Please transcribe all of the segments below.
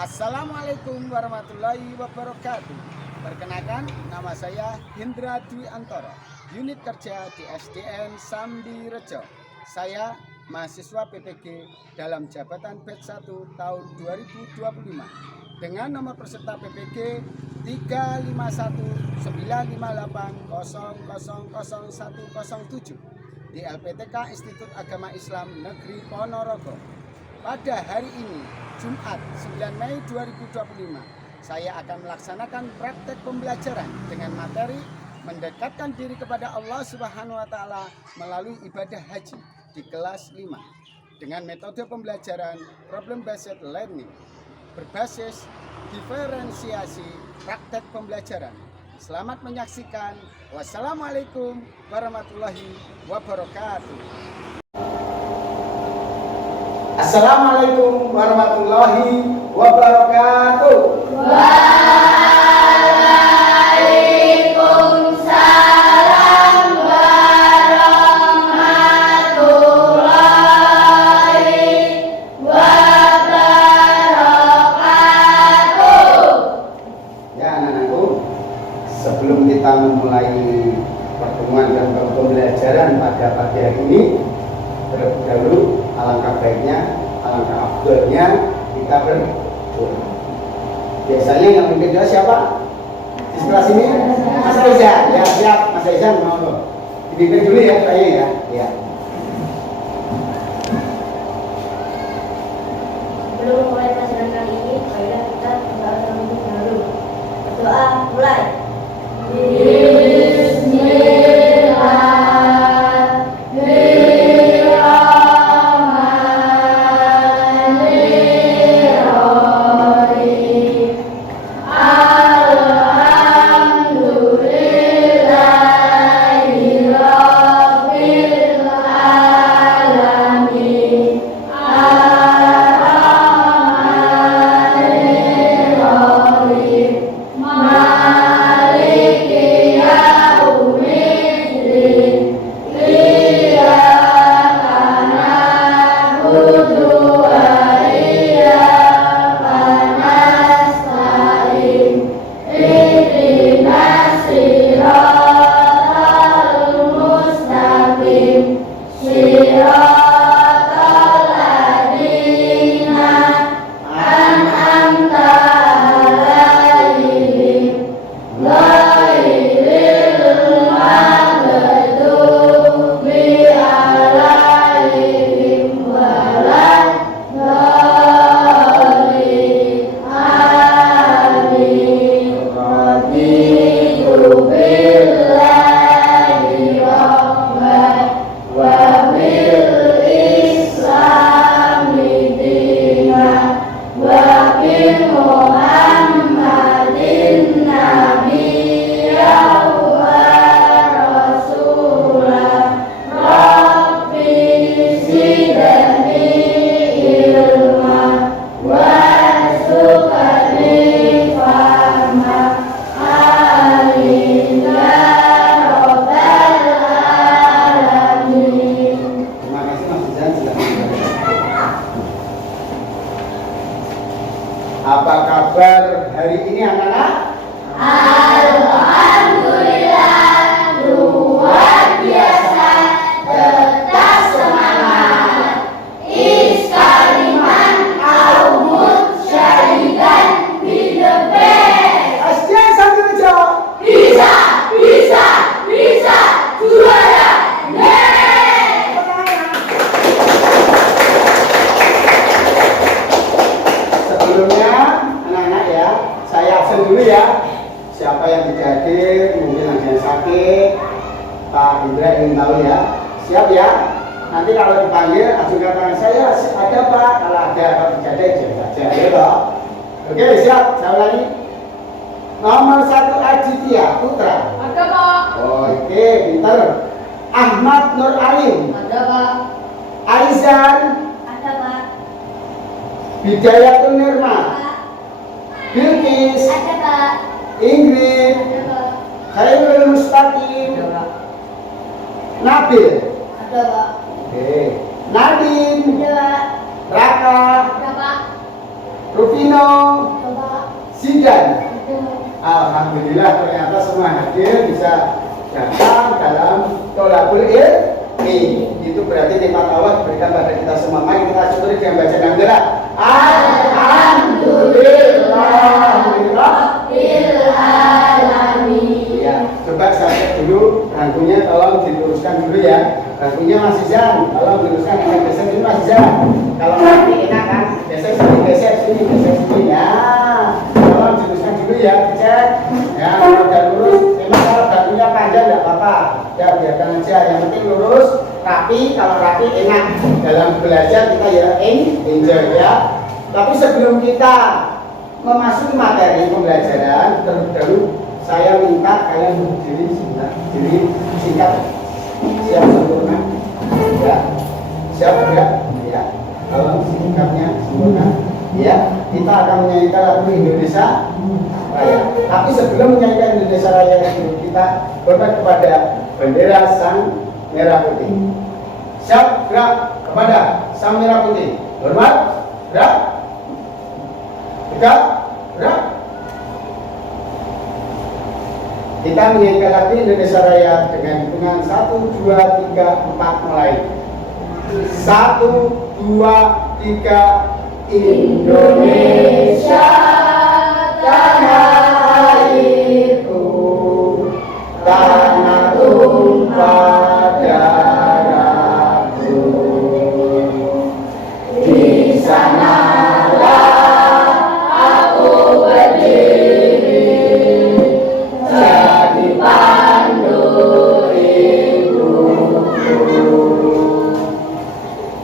Assalamualaikum warahmatullahi wabarakatuh. Perkenalkan, nama saya Hendra Dwi Antoro, unit kerja di SDN Sambi Rejo. Saya mahasiswa PPG dalam jabatan batch 1 tahun 2025 dengan nomor peserta PPG 3519558000107 di LPTK Institut Agama Islam Negeri Ponorogo. Pada hari ini, Jumat 9 Mei 2025, saya akan melaksanakan praktek pembelajaran dengan materi mendekatkan diri kepada Allah Subhanahu wa taala melalui ibadah haji di kelas 5 dengan metode pembelajaran problem based learning berbasis diferensiasi praktek pembelajaran. Selamat menyaksikan. Wassalamualaikum warahmatullahi wabarakatuh. Assalamualaikum warahmatullahi wabarakatuh. Waalaikumsalam warahmatullahi wabarakatuh. Ya anak-anakku, sebelum kita memulai pertemuan dan pembelajaran pada pagi hari ini, terlebih dahulu alangkah baiknya, alangkah afdolnya kita berdoa. Biasanya yang memimpin doa siapa? Di sebelah sini, Mas Reza. Ya siap, Mas Reza mau loh. Dipimpin dulu ya saya ya. Ya. Sebelum mulai pelajaran kali ini, marilah kita berdoa terlebih dahulu. Berdoa mulai. Apa kabar hari ini anak-anak? Alhamdulillah, luar biasa, tetap semangat. Iskaliman Aumut Syarikan be the best. SDN Sambi Rejo. Bisa, bisa, bisa, juara. Yeay! Sebelumnya anak-anak ya, saya absen dulu ya. Siapa yang tidak hadir, mungkin ada yang sakit, Pak Indra ingin tahu ya. Siap ya. Nanti kalau dipanggil, ajukan tangan saya. Ada Pak, kalau ada, kalau tidak ada, jawab saja. Ya toh? Oke, siap. Saya ulangi. Nomor 1 Aditya Putra. Ada Pak. Oke, pinter. Ahmad Nur Alim. Ada Pak. Aizan. Ada Pak. Bidayatul Nirma. Pak. Bilkis. Ada Pak. Ingrid. Ada Pak. Khairul Mustaqim. Ada Pak. Nabil. Ada Pak. Oke. Nadine. Ada Pak. Raka. Ada Pak. Rufina. Nino, Bapak. Zidan. Ada. Alhamdulillah ternyata semua hadir bisa datang dalam tolabul ilmi. Itu berarti nikmat Allah diberikan pada kita semua. Mari kita syukuri dengan baca dan gerak. Alhamdulillahirrahmanirrahim. Ya, coba saya dulu rangkunya tolong diluruskan dulu ya. Rangkunya Mas Izan, tolong diluruskan dengan geser ini Mas Izan. Kalau nanti enak kan, geser sini ya. Tolong diluruskan dulu ya, cek. Ya, kalau udah lurus, memang kalau rangkunya panjang nggak apa-apa. Ya, biarkan aja. Yang penting lurus, rapi. Kalau rapi enak. Dalam belajar kita ya enjoy ya. Tapi sebelum kita memasuki materi pembelajaran, terlebih dahulu saya minta kalian berdiri sebentar, berdiri singkat, siap sempurna, ya, siap ya, ya, tolong singkatnya sempurna, ya. Kita akan menyanyikan lagu Indonesia Raya. Tapi sebelum menyanyikan Indonesia Raya itu kita hormat kepada bendera Sang Merah Putih. Siap, gerak kepada Sang Merah Putih. Hormat, gerak. Gerak. Kita menyanyikan lagu Indonesia Raya dengan hitungan 1, 2, 3, 4 mulai. 1, 2, 3. Indonesia tanah airku, tanah tumpah darahku. Di sanalah aku berdiri, jadi pandu hidupku.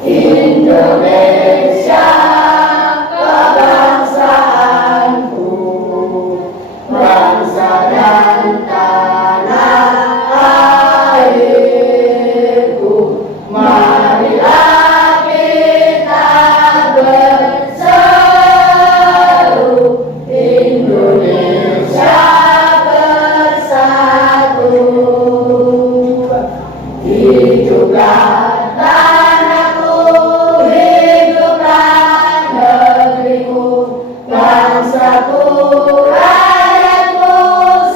Indonesia kebangsaanku, bangsa dan tanah airku. Marilah kita berseru, Indonesia bersatu. Hiduplah tanahku, hiduplah negeriku, bangsaku, rakyatku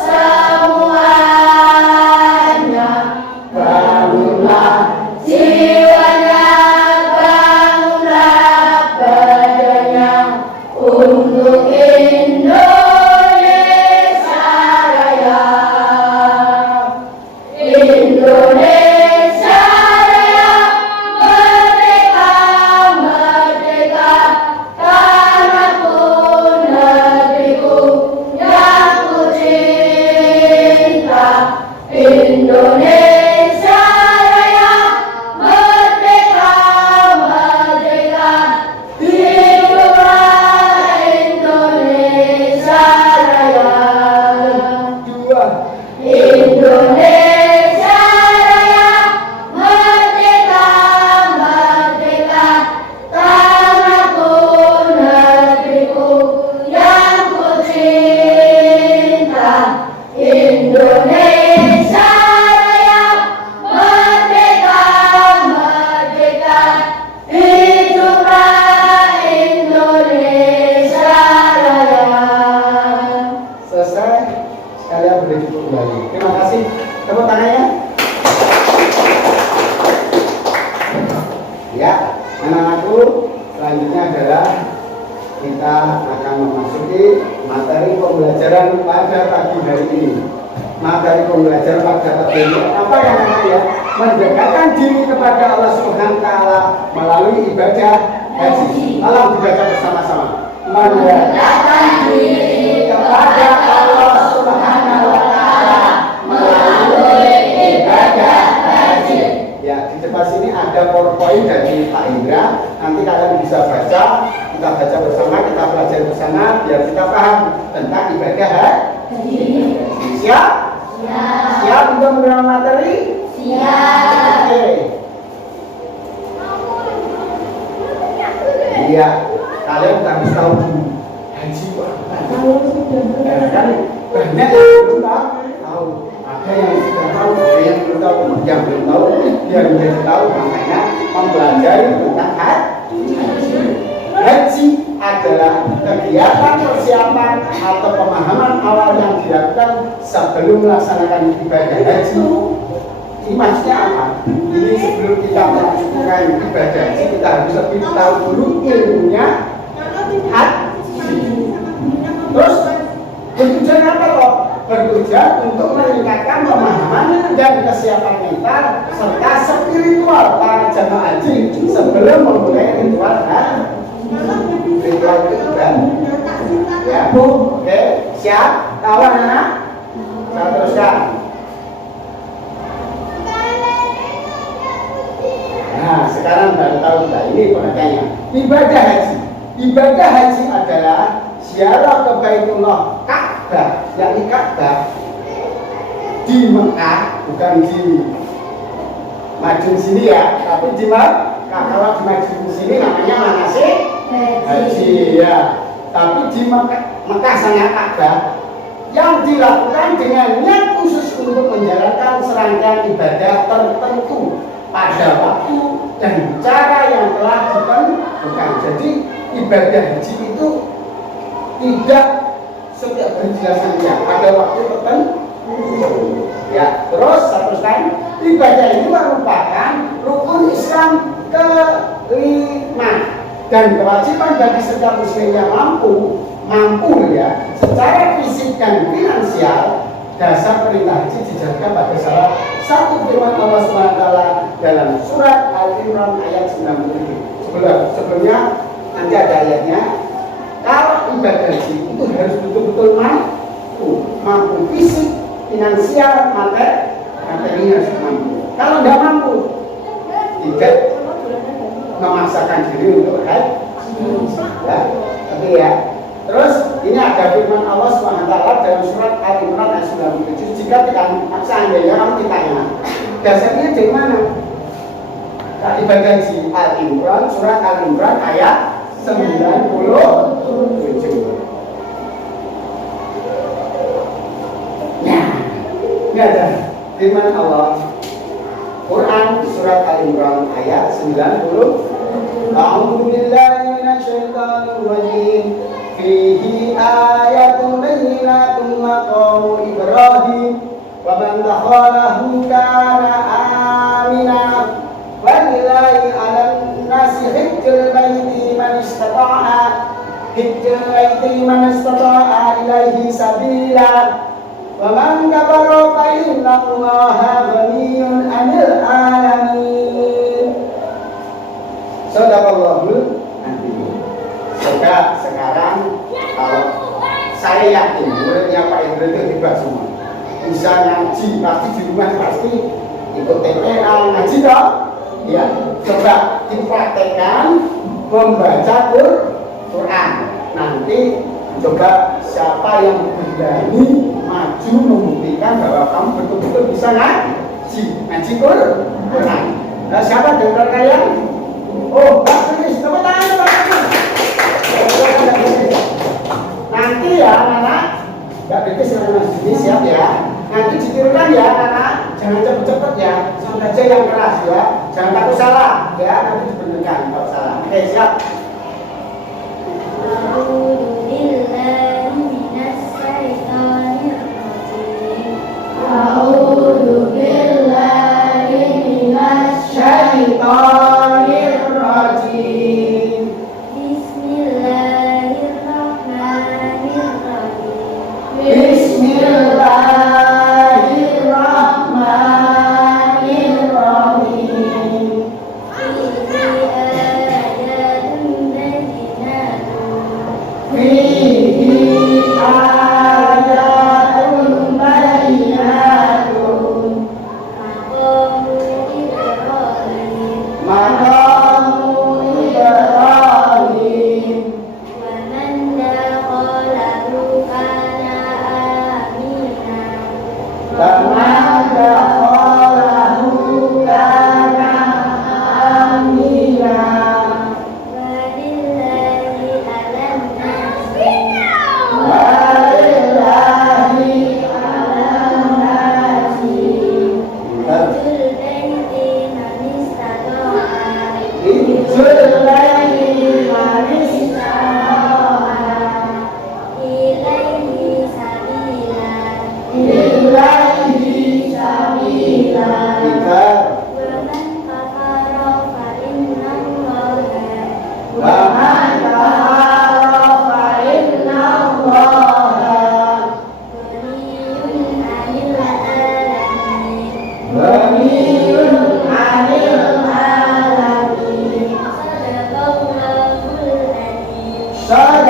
semuanya. Bangunlah jiwanya, bangunlah badannya untuk Indonesia Raya. Indonesia Raya, merdeka, merdeka, tanahku, negeriku yang ku cinta. Indonesia Raya, merdeka, merdeka, hiduplah Indonesia Raya. Indonesia Raya, merdeka, merdeka, tanahku, negeriku yang ku cinta. Indonesia Raya, merdeka, merdeka, hiduplah Indonesia Raya. Selesai, sekalian boleh duduk kembali. Terima kasih. Tepuk tangannya. Ya, anak-anakku, selanjutnya adalah kita akan memasuki materi pembelajaran pada pagi hari ini. Materi pembelajaran pada pagi ini apa yang namanya? Mendekatkan diri kepada Allah Subhanahu wa Ta'ala melalui ibadah haji. Tolong dibaca bersama-sama. Mendekatkan diri kepada Allah Subhanahu wa Ta'ala melalui ibadah haji. Ya, di depan sini ada PowerPoint dari Pak Indra. Nanti kalian bisa baca, kita baca bersama, kita pelajari bersama, biar kita paham tentang ibadah haji. Siap? Siap. Siap untuk menerima materi? Siap. Oke. Iya, kalian harus tahu dulu haji itu apa. Kan banyak yang belum tahu. Ada yang sudah tahu, ada yang belum tahu, yang belum tahu, biar menjadi tahu. Makanya mempelajari tentang haji. adalah kegiatan persiapan atau pemahaman awal yang dilakukan sebelum melaksanakan ibadah haji. Ini maksudnya apa? Ini sebelum kita melakukan ibadah haji, kita harus lebih tahu dulu ilmunya haji. Terus bertujuan apa kok? Bertujuan untuk meningkatkan pemahaman dan kesiapan mental serta spiritual para jamaah haji sebelum memulai ritual ibadah. Ya, oke, siap? Tahu anak? Saya teruskan. Nah, sekarang baru tahu sudah. Ini pengertiannya. Ibadah haji. Ibadah haji adalah ziarah ke Baitullah Ka'bah, yakni Ka'bah di Mekah, bukan di Madin sini ya, tapi di Mekah. Kalau di Madin sini namanya manasik haji ya. Tapi di Mekah sana Ka'bah yang dilakukan dengan niat khusus untuk menjalankan serangkaian ibadah tertentu pada waktu dan cara yang telah ditentukan. Jadi ibadah haji itu tidak setiap hari dilaksanakan pada waktu tertentu. Ya, terus teruskan, ibadah ini merupakan rukun Islam kelima dan kewajiban bagi setiap muslim yang mampu ya secara fisik dan finansial. Dasar perintah haji dijadikan pada salah satu firman Allah SWT dalam surat Al-Imran ayat 97. Sebelumnya nanti ada ayatnya. Kalau ibadah haji itu harus betul-betul mampu fisik, finansial, materi harus mampu. Kalau tidak mampu, tidak memaksakan diri untuk haji. Ya, tapi ya. Terus ini ada firman Allah SWT dalam surat Al-Imran ayat 97. Jika tidak seandainya kamu ditanya, dasarnya dari mana? Ibadah haji Al-Imran, surat Al-Imran ayat 97. Nah, ini ada firman Allah Quran surat Al-Imran ayat 90. A'udzu billahi minasyaitonir rajim. Fihi ayatun bayyinatun maqamu Ibrahim wa man dakhalahu kana amina walillahi 'alan nasi hajjul baiti man istata'a ilaihi sabila wa man kafara fa innallaha ghaniyyun 'anil 'alamin. Sadaqallahul azim. Sekarang kalau saya yakin muridnya Pak Indra itu hebat semua, bisa ngaji, pasti di rumah pasti ikut TPA ngaji toh? Ya, coba dipraktekkan membaca Quran. Nanti coba siapa yang berani maju membuktikan bahwa kamu betul-betul bisa ngaji Quran. Nah, siapa dengar kalian? Oh, Pak Tulis, tepuk tangan Pak Tulis. Nanti ya anak-anak, Mbak Betis sama Mas Dini siap ya. Nanti ditirukan ya anak-anak, jangan cepet-cepet ya, sama aja yang keras ya, jangan takut salah ya, nanti dibenarkan kalau salah. Oke, siap. A'udzu billahi minasyaitonir rajim. Bismillahirrahmanirrahim. Fihi ayatun bayyinatun maqamu Ibrahim wa man dakhalahu kana amina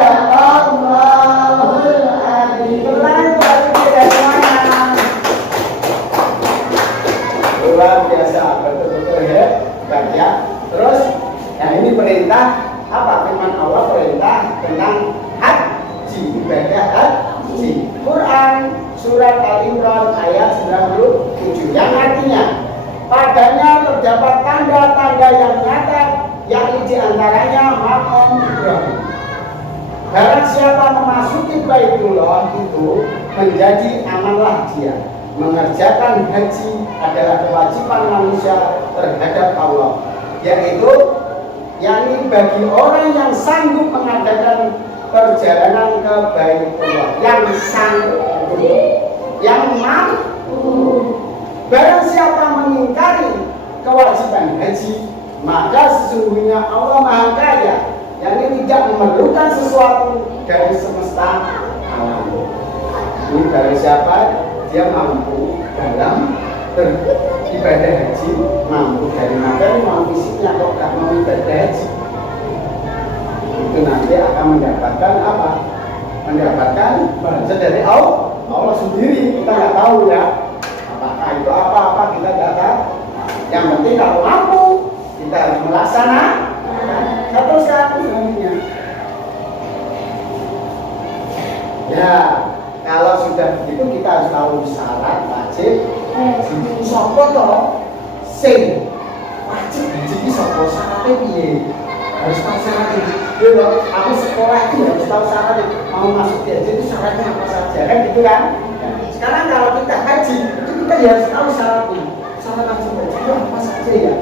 Sadaqallahul adzim. Luar biasa, betul-betul hebat ya. Terus, nah ini perintah apa? Firman Allah perintah tentang haji, ibadah haji. Quran surat Al-Imran ayat 97 yang artinya padanya terdapat tanda-tanda yang nyata, yakni diantaranya maqam Ibrahim. Barang siapa memasuki Baitullah itu menjadi amanlah dia. Mengerjakan haji adalah kewajiban manusia terhadap Allah, yaitu yakni bagi orang yang sanggup mengadakan perjalanan ke Baitullah, yang sanggup, yang mampu. Barang siapa mengingkari kewajiban haji, maka sesungguhnya Allah Maha Kaya, yakni tidak memerlukan sesuatu dari semesta alam. Ini barang siapa dia mampu dalam beribadah haji, mampu dari materi, mampu fisiknya, kok gak mau ibadah haji, itu nanti akan mendapatkan apa? Mendapatkan balasan dari Allah sendiri. Kita nggak tahu ya, apakah itu apa kita nggak tahu. Yang penting kalau mampu kita harus melaksanakan. Satu selanjutnya. Ya, kalau sudah begitu kita harus tahu syarat wajib. Sopo toh sing wajib haji iki sapa syaratnya piye? Harus tahu syaratnya. Aku sekolah itu harus tahu syaratnya. Mau masuk haji itu syaratnya apa saja kan gitu kan? Sekarang kalau kita haji itu kita harus tahu syaratnya. Syarat wajib haji itu apa saja ya?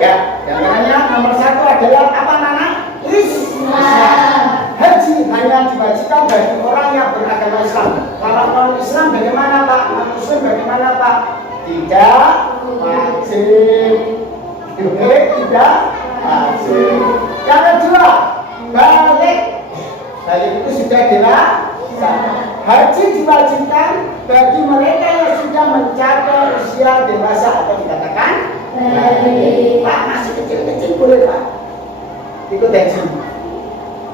Ya, yang nomor satu adalah apa Nana? Islam. Haji hanya diwajibkan bagi orang yang beragama Islam. Kalau non Islam bagaimana Pak? Non Muslim bagaimana Pak? Tidak wajib. Tidak wajib. Yang kedua, balik. Balik itu sudah dilaksanakan. Haji diwajibkan bagi mereka yang sudah mencapai usia dewasa atau dikatakan balik. Pak masih kecil-kecil boleh Pak ikut haji.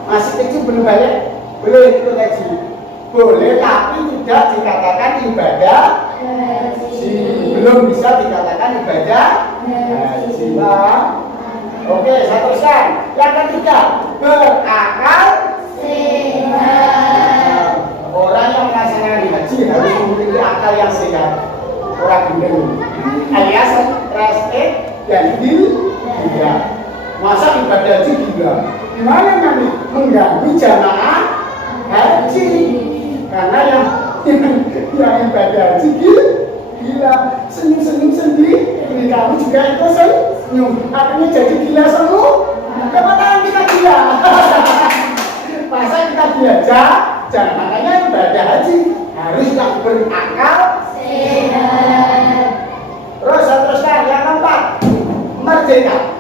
Masih kecil belum balik, boleh ikut haji. Boleh, tapi tidak dikatakan ibadah haji. Belum bisa dikatakan ibadah haji. Oke, saya teruskan. Yang ketiga, berakal sehat. Orang yang melaksanakan haji harus memiliki akal yang sehat. Orang gendeng, alias restek dan gila. Masa ibadah haji gila? Gimana nanti mengganggu jamaah haji? Karena yang ibadah haji gila, senyum-senyum sendiri. Ini kamu juga itu senyum, artinya jadi gila semua. Kemana kita gila? Masa kita diajak? Jangan, makanya ibadah haji harus yang berakal sehat. Terus teruskan yang keempat, merdeka.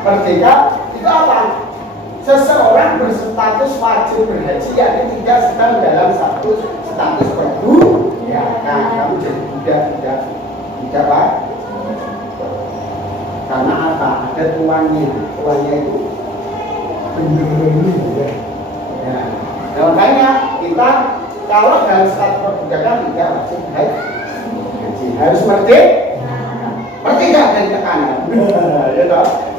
Merdeka itu apa? Seseorang berstatus wajib berhaji, yakni tidak sedang dalam status perbudakan. Kamu jadi budak Pak. Karena apa? Ada tuannya itu benar-benar ya. Nah, makanya kita kalau dalam status perbudakan tidak wajib haji, harus merdeka dari tekanan.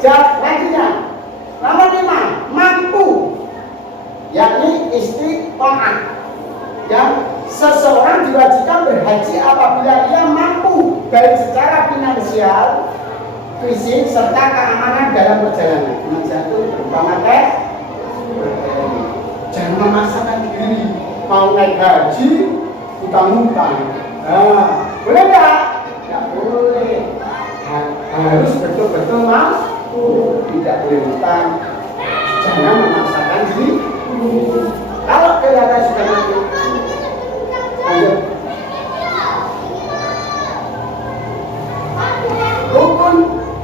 Selanjutnya, nomor 5, mampu, yakni istiqomah. Yang seseorang diwajibkan berhaji apabila ia mampu baik secara finansial, fisik, serta keamanan dalam perjalanan. Finansial itu berupa materi. Jangan memaksakan diri mau naik haji utang-utang. Boleh nggak? Nggak boleh. Harus betul-betul mampu, tidak boleh utang. Jangan memaksakan diri. Kalau kelihatan sudah mampu, ayo. Rukun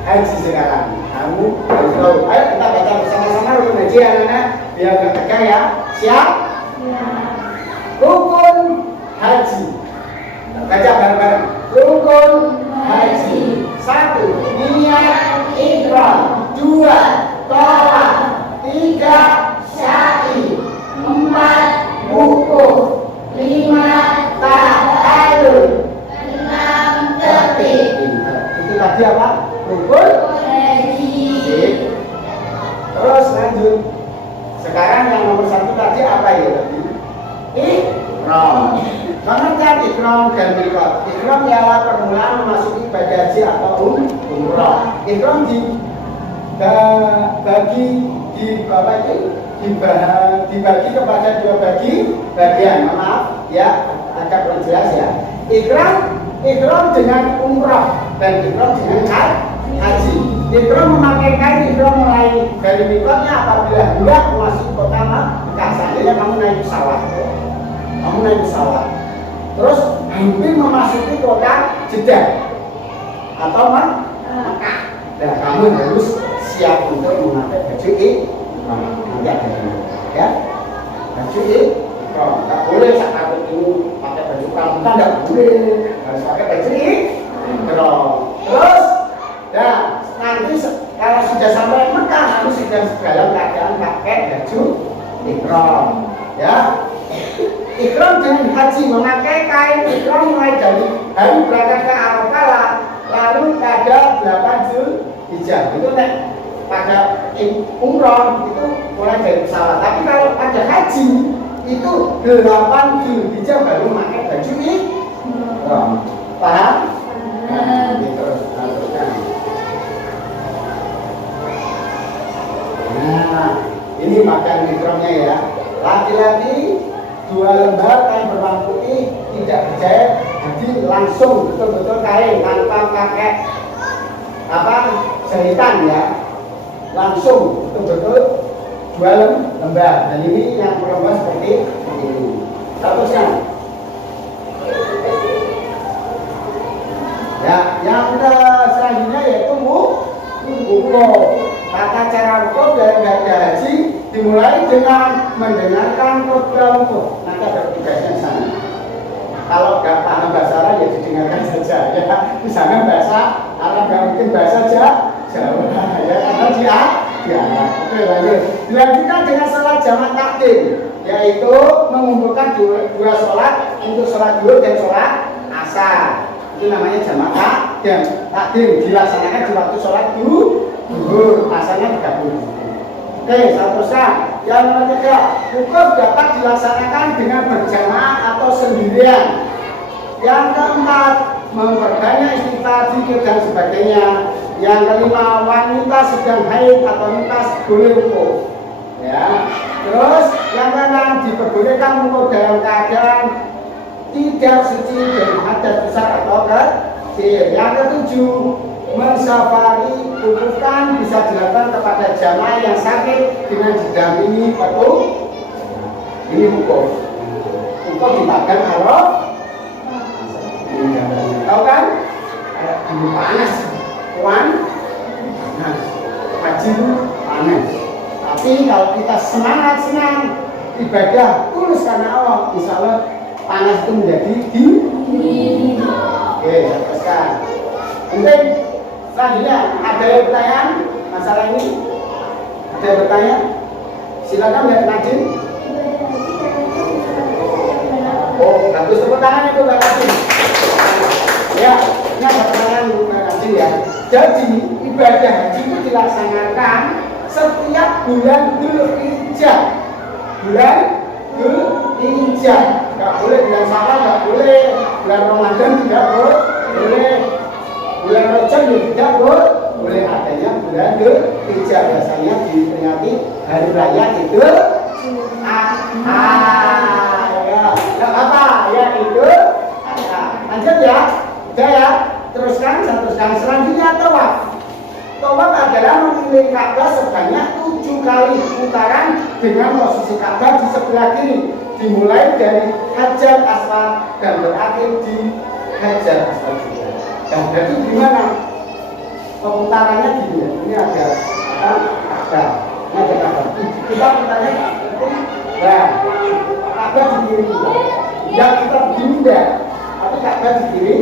haji sekarang. Kamu harus tahu. Ayo kita baca bersama-sama rukun haji anak-anak biar nggak tegang ya. Siap? Rukun haji. Baca bareng-bareng. Rukun haji. 1. Niat ihram. 2. Tawaf. 3. Syahadat. apa ya tadi? Ihram. Pengertian ihram dan mikot. Ihram ialah permulaan memasuki ibadah haji atau umrah. Ihram dibagi kepada dua bagian. Maaf ya, agak kurang jelas ya. Ihram dengan umrah dan ihram dengan haji. Ihram memakai kain ihram mulai dari mikotnya apabila hendak memasuki kota Mekah. Seandainya kamu naik pesawat, terus hampir memasuki kota Jeddah atau Mekah. Dan kamu harus siap untuk memakai baju nanti ada ya, baju nggak boleh saat ini pakai baju kamu, nggak boleh, harus pakai baju terus ya nanti kalau sudah sampai Mekah harus sudah dalam keadaan pakai baju ihram ya. Ihram dengan haji memakai kain ihram mulai dari hari berangkat ke Arafah lalu pada 8 Zulhijjah. Itu pada umroh itu mulai dari pesawat. Tapi kalau pada haji itu 8 Zulhijjah baru memakai baju ihram. Paham? Nah, ini pakaian ihramnya ya. Laki-laki 2 lembar kain berwarna putih tidak dijahit, jadi langsung betul-betul kain tanpa pakai jahitan ya, langsung betul-betul 2 lembar. Dan ini yang berlembar seperti ini. Terusnya ya, yang selanjutnya yaitu wukuf. Tata cara wukuf dalam ibadah haji dimulai dengan mendengarkan khutbah wukuf. Nanti ada tugasnya di sana. Kalau nggak paham bahasa Arab ya didengarkan saja ya. Misalnya bahasa Arab nggak mungkin bahasa Jawa ya, atau Oke, lanjut. Dilanjutkan dengan sholat jamak takdim, yaitu mengumpulkan dua sholat untuk sholat zuhur dan sholat asar. Itu namanya jamak takdim. Dilaksanakan di waktu sholat zuhur, asarnya 30. Oke, seterusnya yang nomor 3, wukuf dapat dilaksanakan dengan berjamaah atau sendirian. Yang keempat, memperbanyak istighfar, zikir dan sebagainya. Yang kelima, wanita sedang haid atau nifas boleh wukuf. Ya. Terus yang keenam, diperbolehkan wukuf dalam keadaan tidak suci dari hadas besar atau kecil. Yang ketujuh, mensafari wukufkan bisa dilakukan kepada jamaah yang sakit dengan didampingi petugas. Ini wukuf di padang Arafah. Tahu kan? Ini panas, panas, haji panas. Tapi kalau kita senang ibadah tulus karena Allah, insya Allah panas itu menjadi dingin. Oke, teruskan. Mungkin selanjutnya ada yang pertanyaan masalah ini? Ada yang bertanya? Silakan Mbak Najin. Oh, bagus, tepuk tangan itu Mbak Najin. Ya, ini ada pertanyaan Mbak Najin ya. Jadi ibadah haji itu dilaksanakan setiap bulan Dzulhijjah. Bulan Dzulhijjah. Nggak boleh bulan Syawal, nggak boleh bulan Ramadan, tidak boleh. Bulan Rajab juga boleh, adanya bulan Dzulhijjah, biasanya diperingati hari raya Idul Adha. Ya, nggak apa ya Idul Adha. Lanjut ya, udah ya. Teruskan. Selanjutnya tawaf. Tawaf adalah mengelilingi Ka'bah sebanyak 7 kali putaran dengan posisi Ka'bah di sebelah kiri, dimulai dari Hajar Aswad dan berakhir di Hajar Aswad juga. Dan jadi gimana pemutarannya gini ya? Ini ada Ka'bah, ini ada Ka'bah. Kita putarnya nah, Ka'bah di kiri juga. Ya kita begini enggak, tapi Ka'bah di kiri.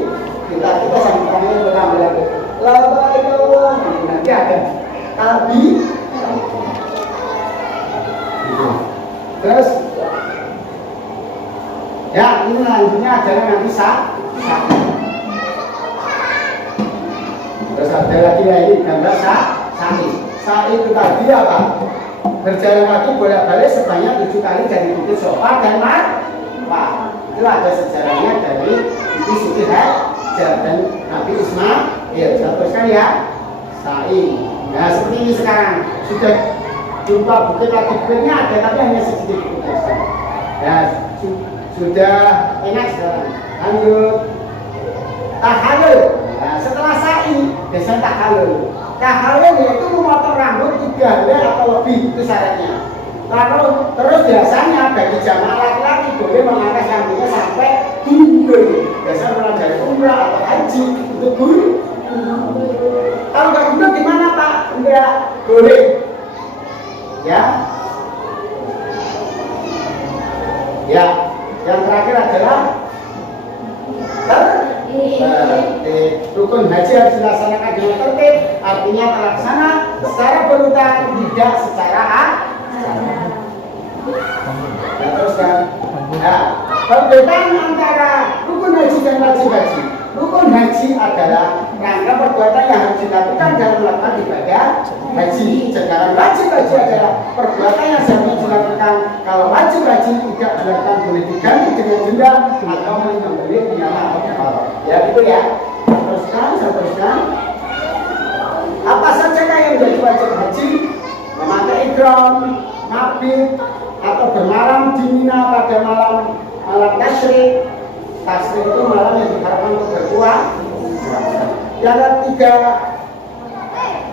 Kita sambil tangannya benar-benar labbaik nanti ada tabi. Terus ya ini lanjutnya adalah nanti sa'i. Terus ada lagi ini gambar sa'i. Sa'i itu tadi apa? berjalan kaki bolak-balik sebanyak 7 kali dari Bukit Sofa dan Marwah. Itu ada sejarahnya dari Bukit Siti Hajar dan Nabi Ismail. Saya teruskan ya. Sa'i. Nah seperti ini sekarang sudah jumpa bukit lagi, bukitnya ada tapi hanya sedikit bukit. Ya sudah enak sekarang. Lanjut. Tahalul. Nah, setelah sa'i biasanya tahalul. Tahalul yaitu memotong rambut 3 helai atau lebih, itu syaratnya. Lalu terus biasanya bagi jamaah laki-laki boleh memangkas rambutnya sampai gundul. Biasanya mulai dari umrah atau haji itu gundul. Kalau nggak gundul gimana Pak? Enggak boleh. Ya. Ya. Yang terakhir adalah rukun haji harus dilaksanakan dengan tertib, artinya terlaksana secara berurutan, tidak secara teruskan. Nah, perbedaan antara rukun haji dan wajib haji. Rukun haji adalah rangka perbuatan yang harus dilakukan dalam melakukan ibadah haji. Sedangkan wajib haji adalah perbuatan yang seharusnya dilakukan. Kalau wajib haji tidak dilakukan boleh diganti dengan denda atau menyembelih binatang atau kafar. Ya gitu ya. Teruskan. Apa saja yang menjadi wajib haji? Memakai ihram, mabit, atau bermalam di Mina pada malam tasyrik. Tasyrik itu malam yang diharapkan untuk berpuasa.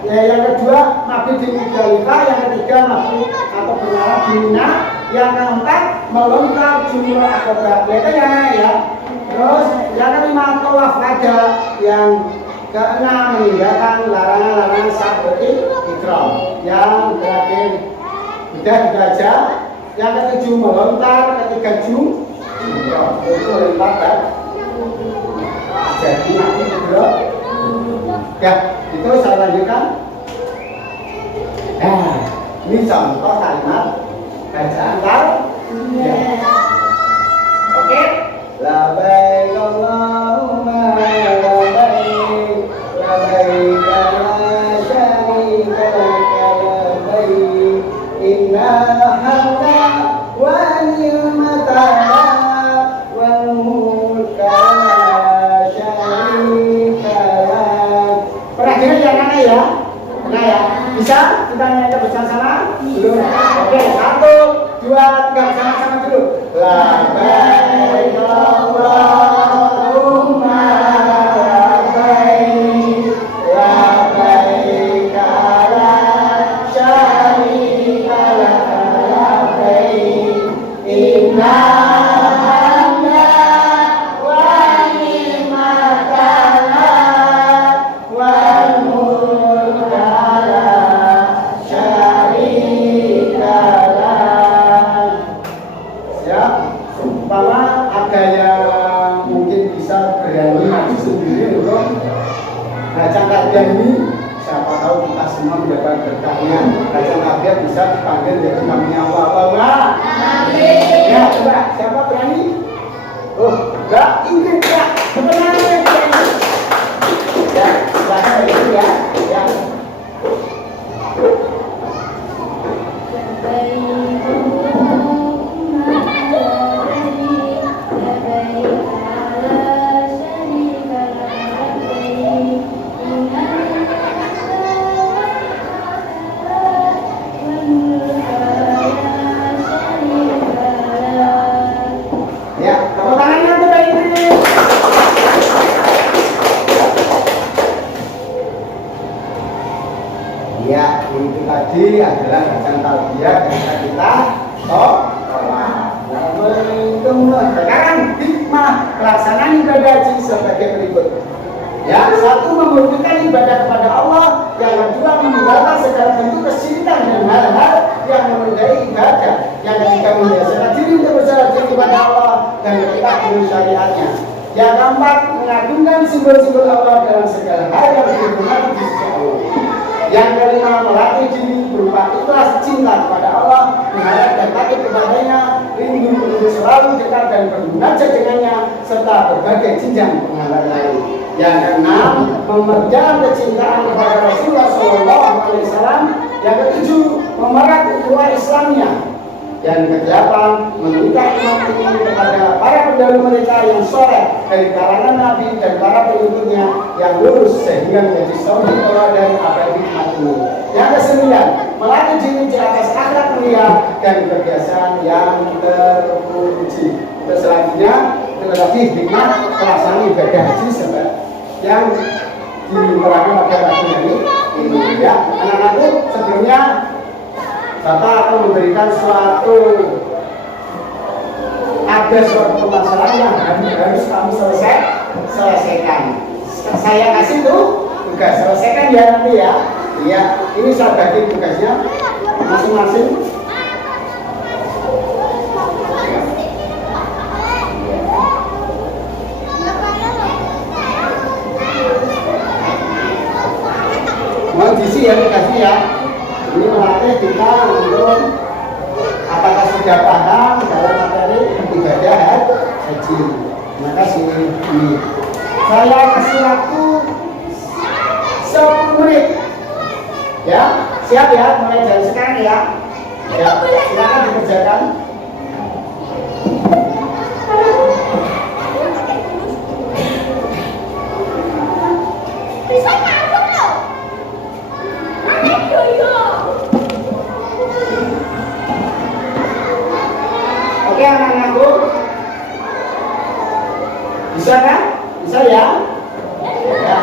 Yang kedua mabit di Muzdalifah. Yang ketiga mabit atau bermalam di Mina. Yang keempat melontar jumrah akobah. Itu ya. Terus yang kelima tawaf wada. Yang keenam meninggalkan larangan-larangan saat berihram. Yang terakhir sudah dibaca. Yang ketujuh melontar, ketiga jumrah. Itu melontar kan? Jadi nanti bro. Ya, itu saya lanjutkan. Nah, ini contoh kalimat bacaan ya. Oke. Labbaik Allahumma labbaik, labbaik la syarika laka labbaik, innal hamda wan ni'mata wal mulka la syarika lak. Pernah dengar yang mana ya? Pernah ya? Bisa? Kita nyanyi bersama-sama? Belum? Oke, 1, 2, 3 sama-sama dulu. Labbaik Allahumma labbaik, labbaik la syarika laka labbaik, innal hamda wan ni'mata lak wal mulka la syarika lak. Ya, umpama ada yang mungkin bisa berani maju sendiri untuk baca kajian ini, siapa tahu kita semua mendapat berkahnya. Baca kajian bisa dipanggil jadi namanya Allah. Ya, coba siapa berani? Oh, enggak, ini enggak. Sebenarnya berani. Ya, baca itu ya. Ya. Ya, tepuk tangannya untuk ini. Ya, itu tadi adalah bacaan talbiyah ketika kita sekarang hikmah pelaksanaan ibadah haji sebagai berikut. Ya, 1, memurnikan ibadah kepada Allah. Yang kedua, meninggalkan segala bentuk kesyirikan dan hal-hal yang menodai ibadah. Yang ketiga, membiasakan diri untuk berserah diri kepada Allah dan berikut dengan syariatnya. Yang keempat, mengagungkan simbol-simbol Allah dalam segala hal yang dihormati di sisi Allah. Yang kelima, melatih diri berupa ikhlas cinta kepada Allah, mengharap dan takut kepadanya, rindu untuk selalu dekat dan bermunajat dengannya, serta berbagai jenjang pengalaman lain. Yang keenam, memegang kecintaan kepada Rasulullah SAW. Yang ketujuh, memerat ukhuwah Islamnya. Dan kedelapan, meminta umat ini kepada para pendahulu mereka yang soleh dari kalangan Nabi dan para pengikutnya yang lurus sehingga menjadi suri teladan abadi umat ini. Yang kesembilan, melatih diri di atas akhlak mulia dan kebiasaan yang terpuji. Terus selanjutnya, lagi hikmah pelaksanaan ibadah haji sebab yang diterangkan pada pagi ini ya. Anak-anakku, sebelumnya Bapak akan memberikan ada suatu permasalahan yang harus kamu selesaikan. Saya kasih tuh tugas, selesaikan ya nanti ya. Iya, ini saya bagi tugasnya masing-masing. Mau diisi ya, dikasih ya. Ini melatih kita untuk apakah sudah paham dalam materi ibadah haji. Terima kasih. Saya kasih waktu 10 menit. Ya, siap ya, mulai dari sekarang ya. Ya, silakan dikerjakan. Oke anak-anakku, bisa kan? Bisa ya? Ya,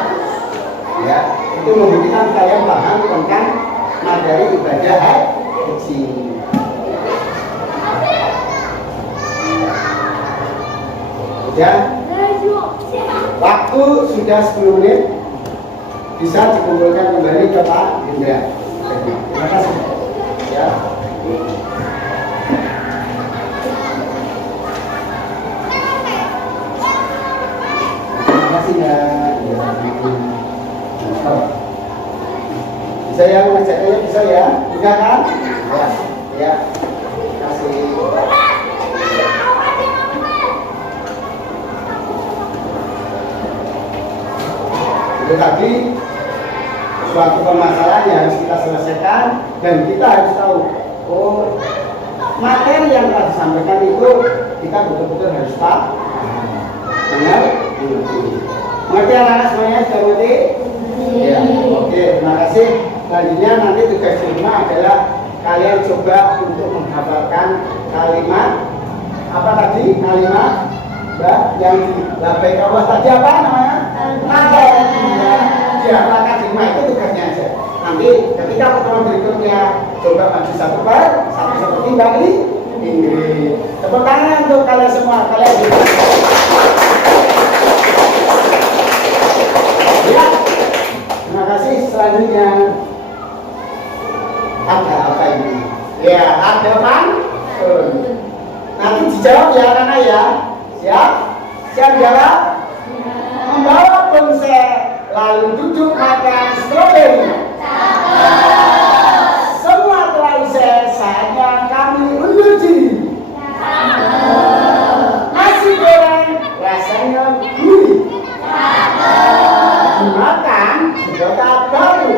ya. Itu membuktikan kalian paham tentang materi ibadah haji. Ya, waktu sudah 10 menit, bisa dikumpulkan kembali ke Pak Indra. Terima kasih. Ya. Ya. Bisa ya mengajarnya, bisa ya, bisa kan? Ya, ya. Kasih. Itu tadi suatu permasalahan yang harus kita selesaikan dan kita harus tahu, oh materi yang telah disampaikan itu kita betul-betul harus paham. Benar? Mengerti anak-anak semuanya sudah mengerti? Ya, oke, terima kasih. Selanjutnya nanti tugas di rumah adalah kalian coba untuk menghafalkan kalimat apa tadi? Kalimat yang dilapai Allah tadi apa namanya? Dihafalkan di rumah, itu tugasnya aja. Nanti ketika pertemuan berikutnya coba maju satu seperti Mbak Ingrid. Tepuk tangan untuk kalian semua. Kalian ya, terima kasih. Selanjutnya ada apa ini? Ya, ada pantun. Nanti dijawab ya anak-anak ya. Siap? Siap jawab? Membawa ponsel lalu duduk makan stroberi. Semua telah usai, saatnya kami undur diri. Nasi goreng rasanya gurih. Dimakan sedotan baru.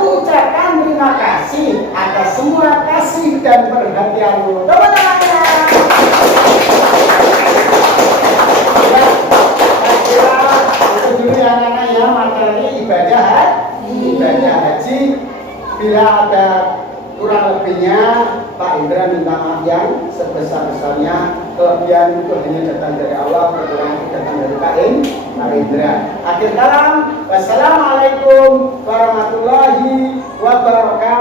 Ucapkan terima kasih atas semua kasih dan perhatianmu. Tepuk tangan. Ya, itu dulu ya anak-anak ya, materi ibadah haji. Bila ada kurang lebihnya, Pak Indra minta maaf yang sebesar-besarnya. Kelebihan itu hanya datang dari Allah, kekurangan datang dari Pak Indra. Akhir kalam, wassalamualaikum warahmatullahi wabarakatuh.